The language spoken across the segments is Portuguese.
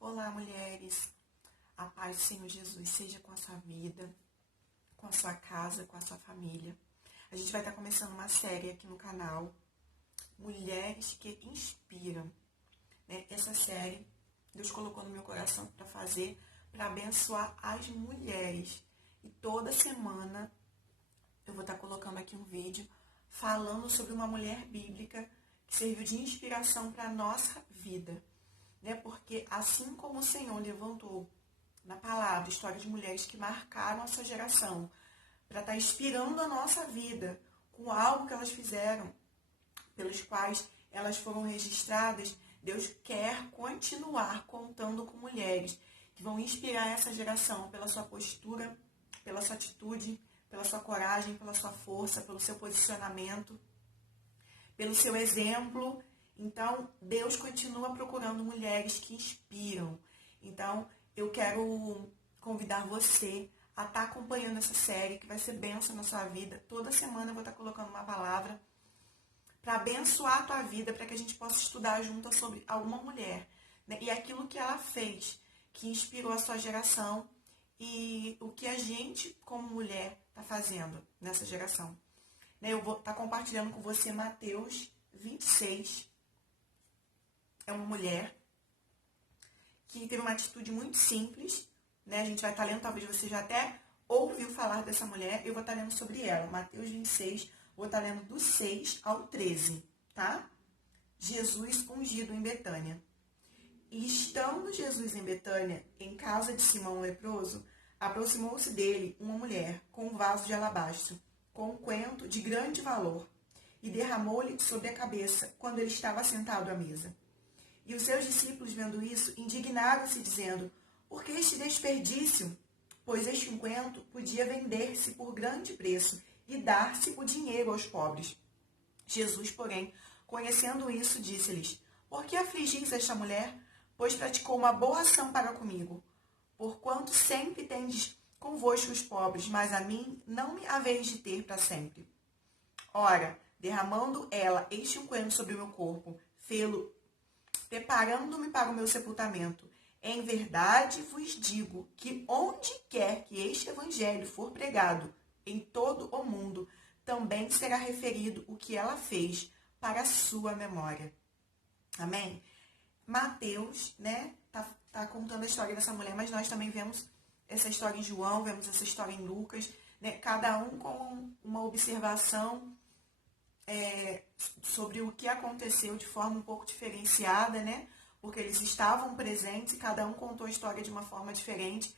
Olá, mulheres. A paz do Senhor Jesus seja com a sua vida, com a sua casa, com a sua família. A gente vai estar começando uma série aqui no canal, Mulheres que Inspiram. Essa série Deus colocou no meu coração para fazer, para abençoar as mulheres. E toda semana eu vou estar colocando aqui um vídeo falando sobre uma mulher bíblica que serviu de inspiração para a nossa vida. Porque assim como o Senhor levantou na palavra histórias de mulheres que marcaram a sua geração para estar inspirando a nossa vida com algo que elas fizeram, pelos quais elas foram registradas, Deus quer continuar contando com mulheres que vão inspirar essa geração pela sua postura, pela sua atitude, pela sua coragem, pela sua força, pelo seu posicionamento, pelo seu exemplo. Então, Deus continua procurando mulheres que inspiram. Então, eu quero convidar você a estar acompanhando essa série, que vai ser bênção na sua vida. Toda semana eu vou estar colocando uma palavra para abençoar a tua vida, para que a gente possa estudar juntas sobre alguma mulher, e aquilo que ela fez, que inspirou a sua geração, e o que a gente, como mulher, está fazendo nessa geração. Eu vou estar compartilhando com você Mateus 26. É uma mulher que teve uma atitude muito simples, A gente vai estar lendo, talvez você já até ouviu falar dessa mulher, eu vou estar lendo sobre ela. Mateus 26, vou estar lendo do 6 ao 13, tá? Jesus ungido em Betânia. E estando Jesus em Betânia, em casa de Simão o leproso, aproximou-se dele uma mulher com um vaso de alabastro, com um unguento de grande valor, e derramou-lhe sobre a cabeça, quando ele estava sentado à mesa. E os seus discípulos, vendo isso, indignaram-se, dizendo: por que este desperdício? Pois este unguento podia vender-se por grande preço e dar-se por dinheiro aos pobres. Jesus, porém, conhecendo isso, disse-lhes: por que afligis esta mulher? Pois praticou uma boa ação para comigo. Porquanto sempre tendes convosco os pobres, mas a mim não me haveis de ter para sempre. Ora, derramando ela este unguento sobre o meu corpo, fê-lo preparando-me para o meu sepultamento. Em verdade vos digo que onde quer que este evangelho for pregado em todo o mundo, também será referido o que ela fez para a sua memória. Amém? Mateus, tá contando a história dessa mulher, mas nós também vemos essa história em João, vemos essa história em Lucas, cada um com uma observação sobre o que aconteceu de forma um pouco diferenciada, Porque eles estavam presentes e cada um contou a história de uma forma diferente.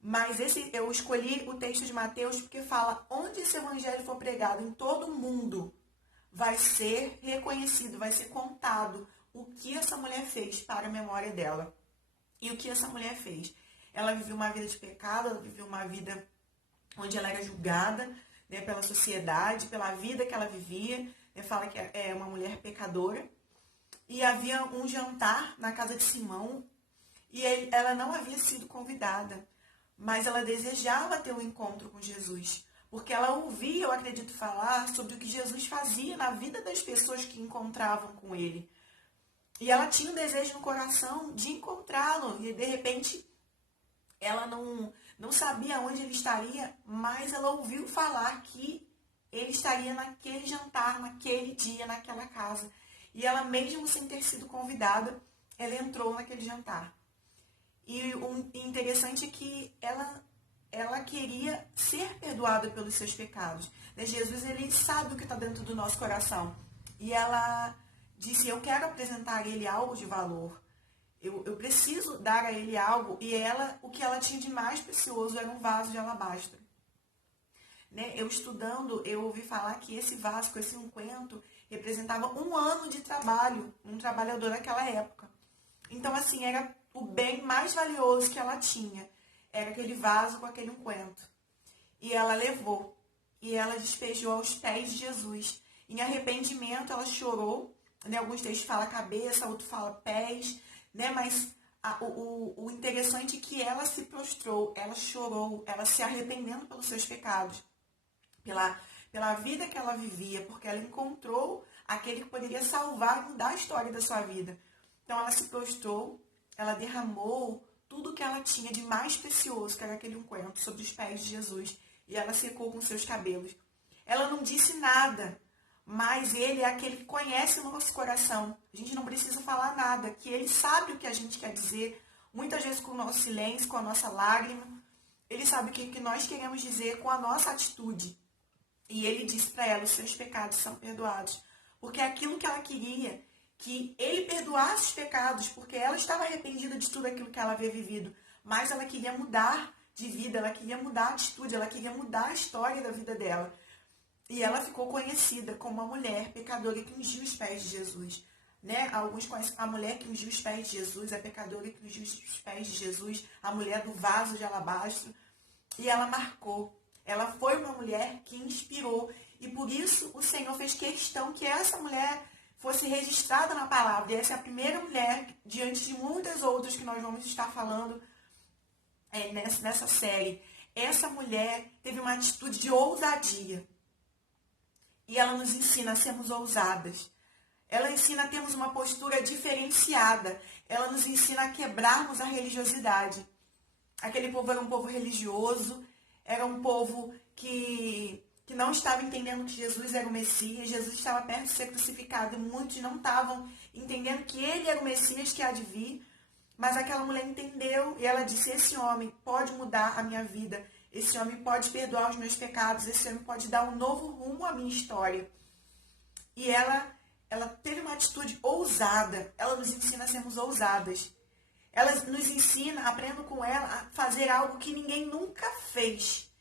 Mas eu escolhi o texto de Mateus porque fala: onde esse evangelho for pregado em todo o mundo, vai ser reconhecido, vai ser contado o que essa mulher fez para a memória dela. E o que essa mulher fez? Ela viveu uma vida de pecado, ela viveu uma vida onde ela era julgada, pela sociedade, pela vida que ela vivia. Fala que é uma mulher pecadora. E havia um jantar na casa de Simão e ela não havia sido convidada, mas ela desejava ter um encontro com Jesus, porque ela ouvia, eu acredito, falar sobre o que Jesus fazia na vida das pessoas que encontravam com ele. E ela tinha um desejo no coração de encontrá-lo, e de repente ela não sabia onde ele estaria, mas ela ouviu falar que ele estaria naquele jantar, naquele dia, naquela casa. E ela, mesmo sem ter sido convidada, ela entrou naquele jantar. E o interessante é que ela queria ser perdoada pelos seus pecados. Jesus, ele sabe o que está dentro do nosso coração. E ela disse: eu quero apresentar a ele algo de valor. Eu preciso dar a ele algo. E o que ela tinha de mais precioso era um vaso de alabastro. Eu estudando, eu ouvi falar que esse vaso, com esse unguento, representava 1 ano de trabalho, um trabalhador naquela época. Então, assim, era o bem mais valioso que ela tinha. Era aquele vaso com aquele unguento. E ela levou. E ela despejou aos pés de Jesus. Em arrependimento, ela chorou. Alguns textos falam cabeça, outro fala pés. Mas o interessante é que ela se prostrou, ela chorou, ela se arrependendo pelos seus pecados. Pela vida que ela vivia, porque ela encontrou aquele que poderia salvar e mudar a história da sua vida. Então ela se prostrou, ela derramou tudo que ela tinha de mais precioso, que era aquele unguento, sobre os pés de Jesus, e ela secou com seus cabelos. Ela não disse nada, mas ele é aquele que conhece o nosso coração. A gente não precisa falar nada, que ele sabe o que a gente quer dizer, muitas vezes com o nosso silêncio, com a nossa lágrima. Ele sabe o que nós queremos dizer com a nossa atitude. E ele disse para ela, os seus pecados são perdoados. Porque aquilo que ela queria, que ele perdoasse os pecados, porque ela estava arrependida de tudo aquilo que ela havia vivido. Mas ela queria mudar de vida, ela queria mudar a atitude, ela queria mudar a história da vida dela. E ela ficou conhecida como uma mulher pecadora que ungiu os pés de Jesus. Né? Alguns conhecem a mulher que ungiu os pés de Jesus, a pecadora que ungiu os pés de Jesus, a mulher do vaso de alabastro. E ela marcou. Ela foi uma mulher que inspirou. E por isso o Senhor fez questão que essa mulher fosse registrada na palavra. E essa é a primeira mulher, diante de muitas outras que nós vamos estar falando nessa série. Essa mulher teve uma atitude de ousadia. E ela nos ensina a sermos ousadas. Ela ensina a termos uma postura diferenciada. Ela nos ensina a quebrarmos a religiosidade. Aquele povo era um povo religioso, era um povo que não estava entendendo que Jesus era o Messias. Jesus estava perto de ser crucificado e muitos não estavam entendendo que ele era o Messias que há de vir. Mas aquela mulher entendeu e ela disse, esse homem pode mudar a minha vida. Esse homem pode perdoar os meus pecados. Esse homem pode dar um novo rumo à minha história. E ela teve uma atitude ousada. Ela nos ensina a sermos ousadas. Ela nos ensina, aprendo com ela, a fazer algo que ninguém nunca fez.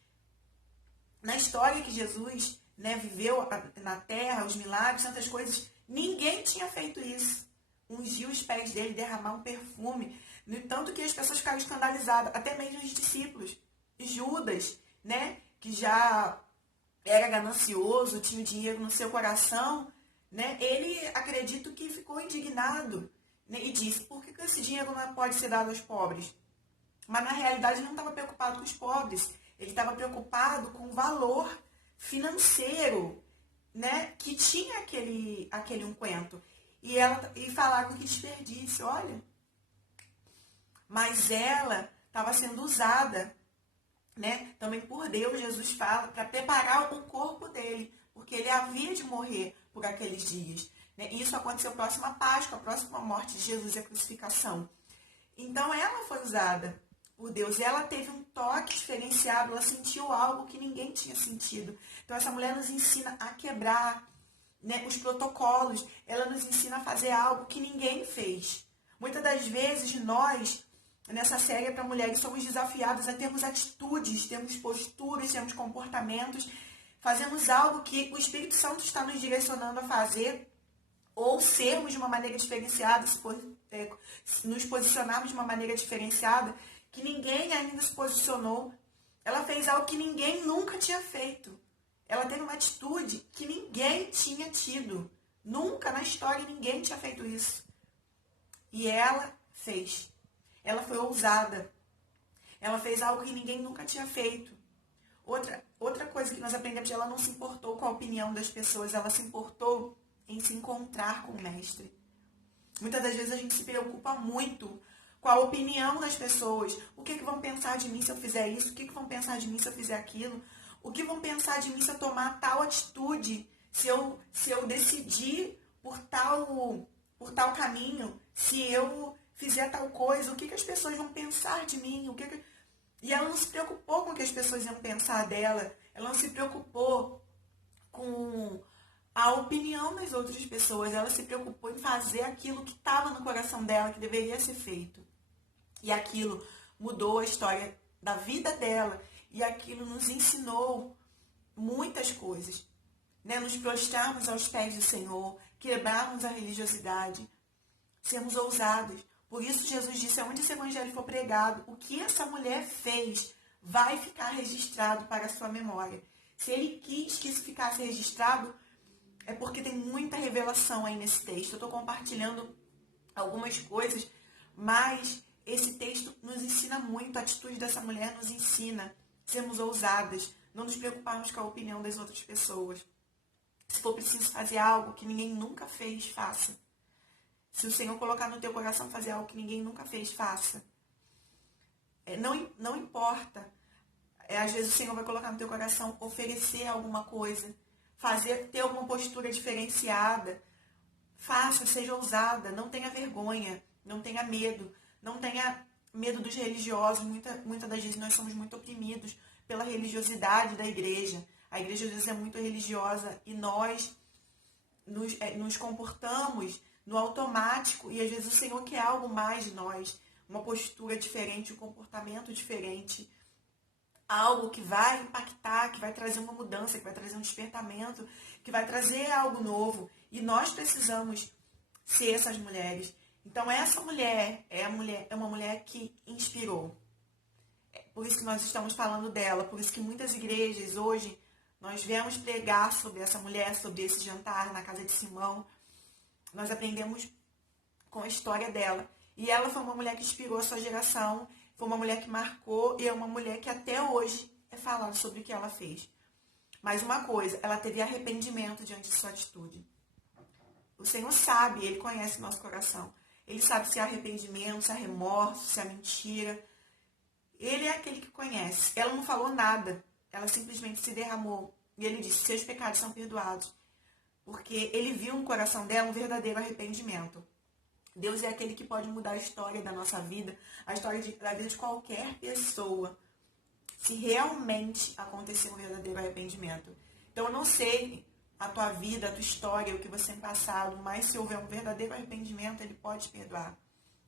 Na história que Jesus viveu na terra, os milagres, tantas coisas, ninguém tinha feito isso. Ungir os pés dele, derramar um perfume. No tanto que as pessoas ficaram escandalizadas, até mesmo os discípulos. Judas, que já era ganancioso, tinha dinheiro no seu coração, ele, acredito que ficou indignado, e disse, por que esse dinheiro não pode ser dado aos pobres? Mas na realidade ele não estava preocupado com os pobres, ele estava preocupado com o valor financeiro, que tinha aquele unguento. E falaram que desperdício, olha. Mas ela estava sendo usada, também por Deus. Jesus fala, para preparar o corpo dele, porque ele havia de morrer por aqueles dias. E isso aconteceu próximo à Páscoa, a próxima morte de Jesus e a crucificação. Então ela foi usada por Deus, ela teve um toque diferenciado, ela sentiu algo que ninguém tinha sentido. Então essa mulher nos ensina a quebrar os protocolos, ela nos ensina a fazer algo que ninguém fez. Muitas das vezes nós, nessa série para mulheres, somos desafiadas a termos atitudes, termos posturas, termos comportamentos, fazemos algo que o Espírito Santo está nos direcionando a fazer, ou sermos de uma maneira diferenciada, nos posicionarmos de uma maneira diferenciada, que ninguém ainda se posicionou. Ela fez algo que ninguém nunca tinha feito. Ela teve uma atitude que ninguém tinha tido. Nunca na história ninguém tinha feito isso. E ela fez. Ela foi ousada. Ela fez algo que ninguém nunca tinha feito. Outra coisa que nós aprendemos, ela não se importou com a opinião das pessoas, ela se importou em se encontrar com o Mestre. Muitas das vezes a gente se preocupa muito com a opinião das pessoas. O que vão pensar de mim se eu fizer isso? O que vão pensar de mim se eu fizer aquilo? O que vão pensar de mim se eu tomar tal atitude? Se eu decidir por tal caminho? Se eu fizer tal coisa? O que as pessoas vão pensar de mim? E ela não se preocupou com o que as pessoas iam pensar dela. Ela não se preocupou com a opinião das outras pessoas. Ela se preocupou em fazer aquilo que estava no coração dela, que deveria ser feito. E aquilo mudou a história da vida dela. E aquilo nos ensinou muitas coisas. Nos prostrarmos aos pés do Senhor, quebrarmos a religiosidade, sermos ousados. Por isso Jesus disse, aonde esse evangelho for pregado, o que essa mulher fez vai ficar registrado para a sua memória. Se ele quis que isso ficasse registrado, é porque tem muita revelação aí nesse texto. Eu estou compartilhando algumas coisas, mas esse texto nos ensina muito. A atitude dessa mulher nos ensina a sermos ousadas, não nos preocuparmos com a opinião das outras pessoas. Se for preciso fazer algo que ninguém nunca fez, faça. Se o Senhor colocar no teu coração fazer algo que ninguém nunca fez, faça. Não importa. Às vezes o Senhor vai colocar no teu coração oferecer alguma coisa, ter alguma postura diferenciada. Faça, seja ousada, não tenha vergonha, não tenha medo. Não tenha medo dos religiosos. Muitas das vezes nós somos muito oprimidos pela religiosidade da igreja. A igreja às vezes é muito religiosa e nós nos comportamos no automático e às vezes o Senhor quer algo mais de nós, uma postura diferente, um comportamento diferente, algo que vai impactar, que vai trazer uma mudança, que vai trazer um despertamento, que vai trazer algo novo. E nós precisamos ser essas mulheres. Então essa mulher é uma mulher que inspirou. Por isso que nós estamos falando dela, por isso que muitas igrejas hoje nós viemos pregar sobre essa mulher, sobre esse jantar na casa de Simão. Nós aprendemos com a história dela. E ela foi uma mulher que inspirou a sua geração, foi uma mulher que marcou e é uma mulher que até hoje é falado sobre o que ela fez. Mas uma coisa, ela teve arrependimento diante de sua atitude. O Senhor sabe, Ele conhece o nosso coração. Ele sabe se é arrependimento, se é remorso, se é mentira. Ele é aquele que conhece. Ela não falou nada. Ela simplesmente se derramou. E ele disse, seus pecados são perdoados. Porque ele viu no coração dela um verdadeiro arrependimento. Deus é aquele que pode mudar a história da nossa vida, a história da vida de qualquer pessoa, se realmente acontecer um verdadeiro arrependimento. Então, eu não sei a tua vida, a tua história, o que você tem passado, mas se houver um verdadeiro arrependimento, Ele pode te perdoar.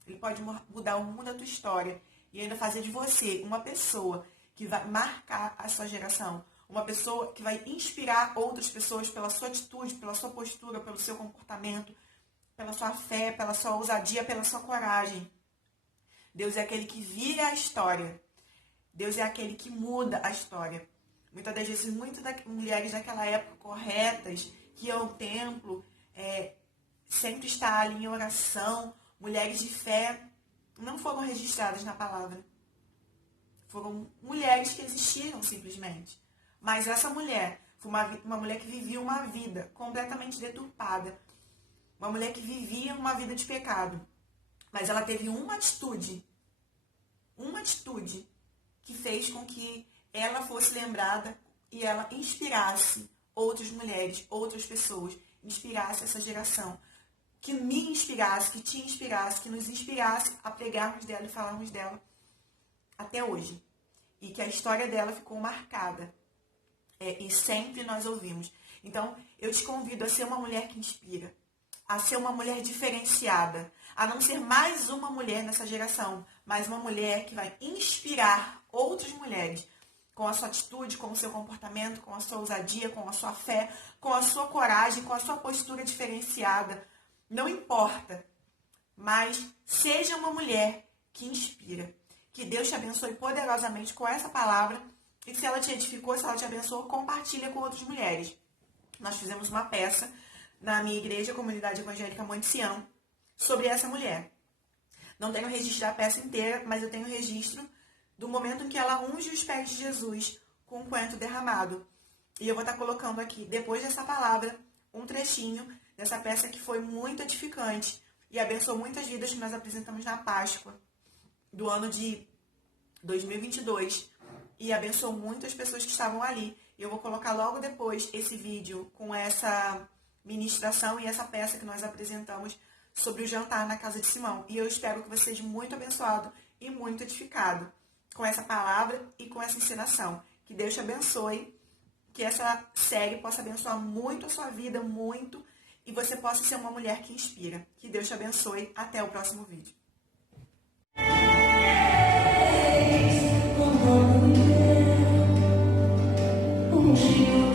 Ele pode mudar o rumo da tua história e ainda fazer de você uma pessoa que vai marcar a sua geração. Uma pessoa que vai inspirar outras pessoas pela sua atitude, pela sua postura, pelo seu comportamento, pela sua fé, pela sua ousadia, pela sua coragem. Deus é aquele que vira a história. Deus é aquele que muda a história. Muitas das vezes, muitas mulheres daquela época corretas, que iam ao templo, sempre está ali em oração, mulheres de fé, não foram registradas na palavra. Foram mulheres que existiram simplesmente. Mas essa mulher foi uma mulher que vivia uma vida completamente deturpada. Uma mulher que vivia uma vida de pecado. Mas ela teve uma atitude que fez com que ela fosse lembrada e ela inspirasse outras mulheres, outras pessoas, inspirasse essa geração. Que me inspirasse, que te inspirasse, que nos inspirasse a pregarmos dela e falarmos dela até hoje. E que a história dela ficou marcada. E sempre nós ouvimos. Então, eu te convido a ser uma mulher que inspira, a ser uma mulher diferenciada, a não ser mais uma mulher nessa geração, mas uma mulher que vai inspirar outras mulheres com a sua atitude, com o seu comportamento, com a sua ousadia, com a sua fé, com a sua coragem, com a sua postura diferenciada. Não importa, mas seja uma mulher que inspira. Que Deus te abençoe poderosamente com essa palavra. E se ela te edificou, se ela te abençoou, compartilha com outras mulheres. Nós fizemos uma peça na minha igreja, Comunidade Evangélica Monte Sião, sobre essa mulher. Não tenho registro da peça inteira, mas eu tenho registro do momento em que ela unge os pés de Jesus com um coentro derramado. E eu vou estar colocando aqui, depois dessa palavra, um trechinho dessa peça que foi muito edificante e abençoou muitas vidas que nós apresentamos na Páscoa do ano de 2022. E abençoou muitas pessoas que estavam ali. E eu vou colocar logo depois esse vídeo com essa ministração e essa peça que nós apresentamos sobre o jantar na casa de Simão. E eu espero que você seja muito abençoado e muito edificado com essa palavra e com essa ensinação. Que Deus te abençoe, que essa série possa abençoar muito a sua vida, muito, e você possa ser uma mulher que inspira. Que Deus te abençoe. Até o próximo vídeo. Um dia